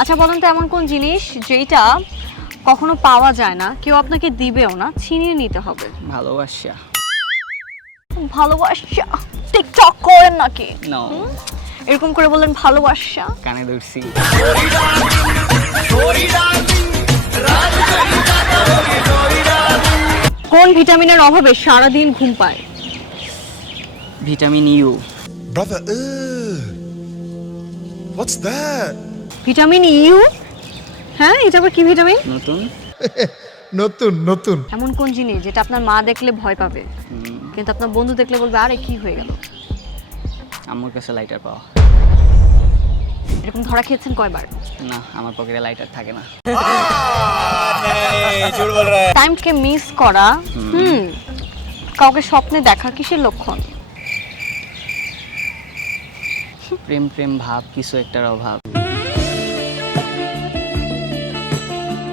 আচ্ছা বলুন তো এমন কোন জিনিস যেটা কখনো পাওয়া যায় না, কেউ আপনাকে দিবেও না, ছিনিয়ে নিতে হবে? ভালোবাসা। ভালোবাসা? টিকটক করেন নাকি? নো, এরকম করে বললেন ভালোবাসা। কানে ধরছি। কোন ভিটামিনের অভাবে সারাদিন ঘুম পায়? Vitamin U. Brother, what's that? Vitamin U? হ্যাঁ, এটা আবার কি ভিটামিন? নতুন। নতুন নতুন এমন কোন জিনিস যেটা আপনার মা দেখলে ভয় পাবে, কিন্তু আপনার বন্ধু দেখলে বলবে আরে কি হয়ে গেল? আম্মুর কাছে লাইটার পাওয়া। এরকম ধরা খেয়েছেন কয়বার? না, আমার পকেটে লাইটার থাকে না। টাইমকে মিস করা, কাউকে স্বপ্নে দেখা কিসের লক্ষণ? প্রেম প্রেম ভাব, কিছু একটার অভাব।